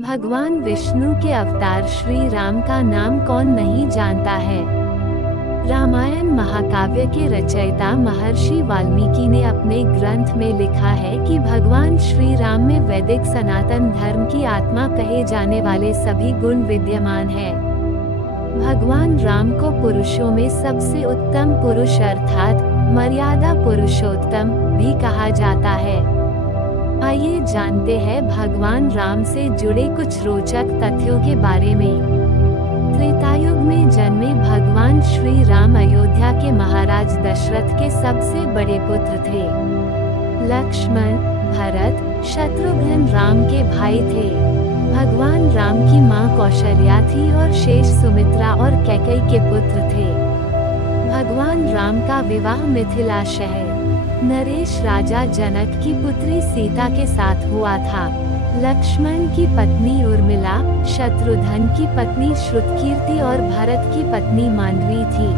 भगवान विष्णु के अवतार श्री राम का नाम कौन नहीं जानता है। रामायण महाकाव्य के रचयिता महर्षि वाल्मीकि ने अपने ग्रंथ में लिखा है कि भगवान श्री राम में वैदिक सनातन धर्म की आत्मा कहे जाने वाले सभी गुण विद्यमान हैं। भगवान राम को पुरुषों में सबसे उत्तम पुरुष अर्थात मर्यादा पुरुषोत्तम भी कहा जाता है। आइए जानते हैं भगवान राम से जुड़े कुछ रोचक तथ्यों के बारे में। त्रेतायुग में जन्मे भगवान श्री राम अयोध्या के महाराज दशरथ के सबसे बड़े पुत्र थे। लक्ष्मण, भरत, शत्रुघ्न राम के भाई थे। भगवान राम की मां कौशल्या थी और शेष सुमित्रा और कैकेयी के पुत्र थे। भगवान राम का विवाह मिथिला शहर नरेश राजा जनक की पुत्री सीता के साथ हुआ था। लक्ष्मण की पत्नी उर्मिला, शत्रुघ्न की पत्नी श्रुतकीर्ति और भरत की पत्नी मांडवी थी।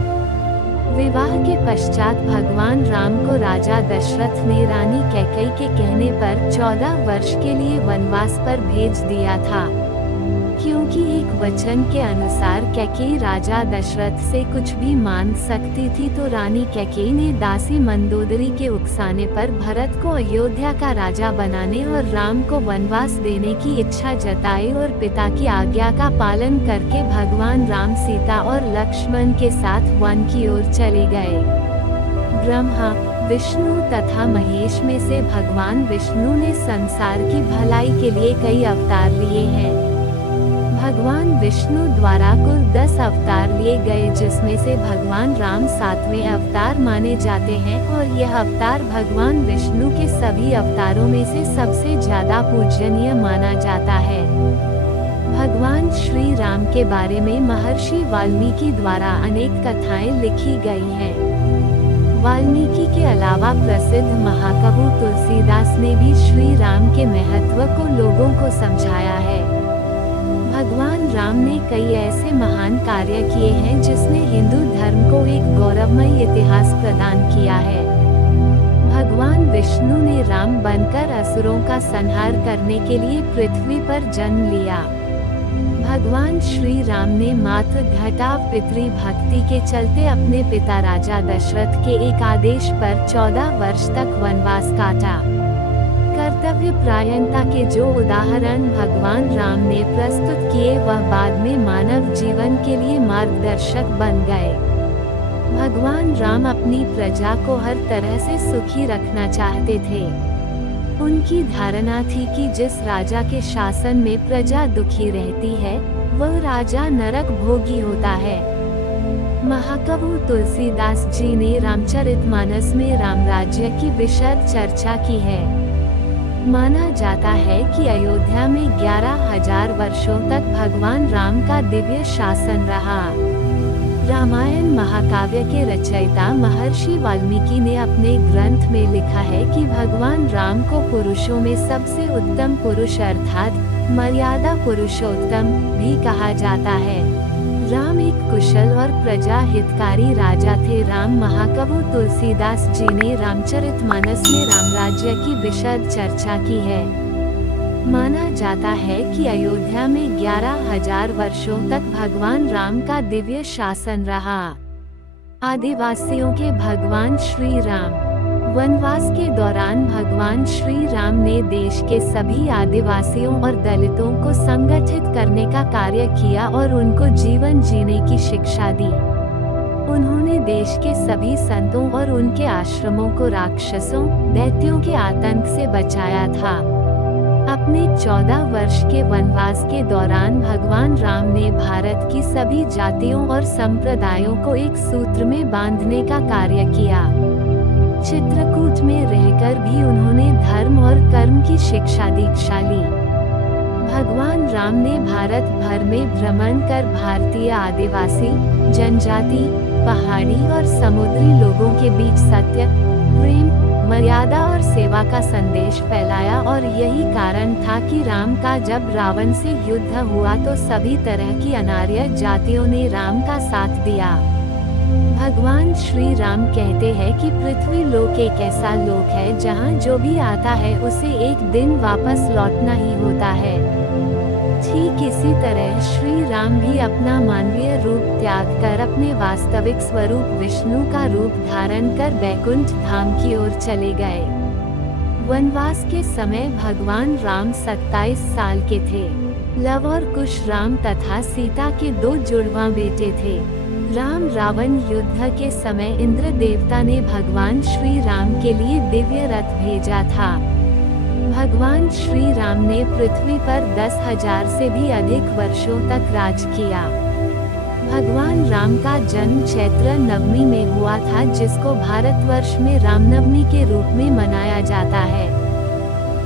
विवाह के पश्चात भगवान राम को राजा दशरथ ने रानी कैकेयी के कहने पर 14 वर्ष के लिए वनवास पर भेज दिया था, क्योंकि एक वचन के अनुसार कैकेयी राजा दशरथ से कुछ भी मांग सकती थी, तो रानी कैकेयी ने दासी मंदोदरी के उकसाने पर भरत को अयोध्या का राजा बनाने और राम को वनवास देने की इच्छा जताई और पिता की आज्ञा का पालन करके भगवान राम सीता और लक्ष्मण के साथ वन की ओर चले गए। ब्रह्मा, विष्णु तथा महेश में से भगवान विष्णु ने संसार की भलाई के लिए कई अवतार लिए हैं। भगवान विष्णु द्वारा कुल 10 अवतार लिए गए, जिसमें से भगवान राम 7वें अवतार माने जाते हैं और यह अवतार भगवान विष्णु के सभी अवतारों में से सबसे ज्यादा पूजनीय माना जाता है। भगवान श्री राम के बारे में महर्षि वाल्मीकि द्वारा अनेक कथाएं लिखी गई हैं। वाल्मीकि के अलावा प्रसिद्ध महाकवि तुलसीदास ने भी श्री राम के महत्व को लोगों को समझाया है। भगवान राम ने कई ऐसे महान कार्य किए हैं जिसने हिंदू धर्म को एक गौरवमय इतिहास प्रदान किया है। भगवान विष्णु ने राम बनकर असुरों का संहार करने के लिए पृथ्वी पर जन्म लिया। भगवान श्री राम ने मात्र घटाव पितृ भक्ति के चलते अपने पिता राजा दशरथ के एक आदेश पर 14 वर्ष तक वनवास काटा। कर्तव्य परायणता के जो उदाहरण भगवान राम ने प्रस्तुत किए वह बाद में मानव जीवन के लिए मार्गदर्शक बन गए। भगवान राम अपनी प्रजा को हर तरह से सुखी रखना चाहते थे। उनकी धारणा थी कि जिस राजा के शासन में प्रजा दुखी रहती है वह राजा नरक भोगी होता है। महाकवि तुलसीदास जी ने रामचरितमानस में राम राज्य की विशद चर्चा की है। माना जाता है कि अयोध्या में 11,000 वर्षों तक भगवान राम का दिव्य शासन रहा। रामायण महाकाव्य के रचयिता महर्षि वाल्मीकि ने अपने ग्रंथ में लिखा है कि भगवान राम को पुरुषों में सबसे उत्तम पुरुष अर्थात मर्यादा पुरुषोत्तम भी कहा जाता है। राम एक कुशल और प्रजा हितकारी राजा थे। राम महाकवि तुलसीदास जी ने रामचरितमानस में राम राज्य की विशद चर्चा की है। माना जाता है कि अयोध्या में 11,000 वर्षों तक भगवान राम का दिव्य शासन रहा। आदिवासियों के भगवान श्री राम। वनवास के दौरान भगवान श्री राम ने देश के सभी आदिवासियों और दलितों को संगठित करने का कार्य किया और उनको जीवन जीने की शिक्षा दी। उन्होंने देश के सभी संतों और उनके आश्रमों को राक्षसों, दैत्यों के आतंक से बचाया था। अपने 14 वर्ष के वनवास के दौरान भगवान राम ने भारत की सभी जातियों और संप्रदायों को एक सूत्र में बांधने का कार्य किया। चित्रकूट में रहकर भी उन्होंने धर्म और कर्म की शिक्षा दीक्षा ली। भगवान राम ने भारत भर में भ्रमण कर भारतीय आदिवासी, जनजाति, पहाड़ी और समुद्री लोगों के बीच सत्य, प्रेम, मर्यादा और सेवा का संदेश फैलाया और यही कारण था कि राम का जब रावण से युद्ध हुआ तो सभी तरह की अनार्य जातियों ने राम का साथ दिया। भगवान श्री राम कहते हैं कि पृथ्वी लोक एक ऐसा लोक है जहां जो भी आता है उसे एक दिन वापस लौटना ही होता है। ठीक इसी तरह श्री राम भी अपना मानवीय रूप त्याग कर अपने वास्तविक स्वरूप विष्णु का रूप धारण कर बैकुंठ धाम की ओर चले गए। वनवास के समय भगवान राम 27 साल के थे। लव और कुश राम तथा सीता के 2 जुड़वा बेटे थे। राम रावण युद्ध के समय इंद्र देवता ने भगवान श्री राम के लिए दिव्य रथ भेजा था। भगवान श्री राम ने पृथ्वी पर 10,000 से भी अधिक वर्षों तक राज किया। भगवान राम का जन्म चैत्र नवमी में हुआ था, जिसको भारतवर्ष में रामनवमी के रूप में मनाया जाता है।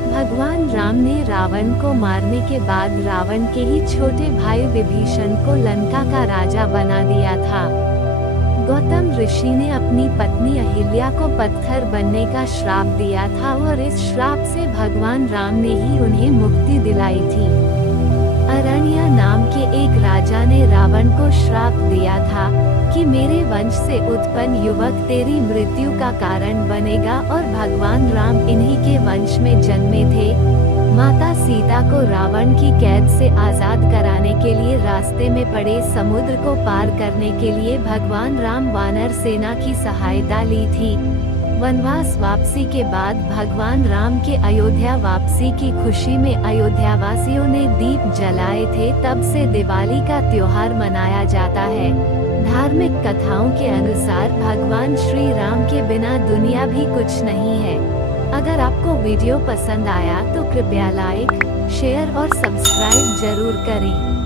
भगवान राम ने रावण को मारने के बाद रावण के ही छोटे भाई विभीषण को लंका का राजा बना दिया था। गौतम ऋषि ने अपनी पत्नी अहिल्या को पत्थर बनने का श्राप दिया था और इस श्राप से भगवान राम ने ही उन्हें मुक्ति दिलाई थी। अरण्या नाम के एक राजा ने रावण को श्राप दिया था कि मेरे वंश से उत्पन्न युवक तेरी मृत्यु का कारण बनेगा, और भगवान राम इन्हीं के वंश में जन्मे थे। माता सीता को रावण की कैद से आजाद कराने के लिए रास्ते में पड़े समुद्र को पार करने के लिए भगवान राम वानर सेना की सहायता ली थी। वनवास वापसी के बाद भगवान राम के अयोध्या वापसी की खुशी में अयोध्या वासियों ने दीप जलाए थे। तब से दिवाली का त्योहार मनाया जाता है। धार्मिक कथाओं के अनुसार भगवान श्री राम के बिना दुनिया भी कुछ नहीं है। अगर आपको वीडियो पसंद आया तो कृपया लाइक, शेयर और सब्सक्राइब जरूर करें।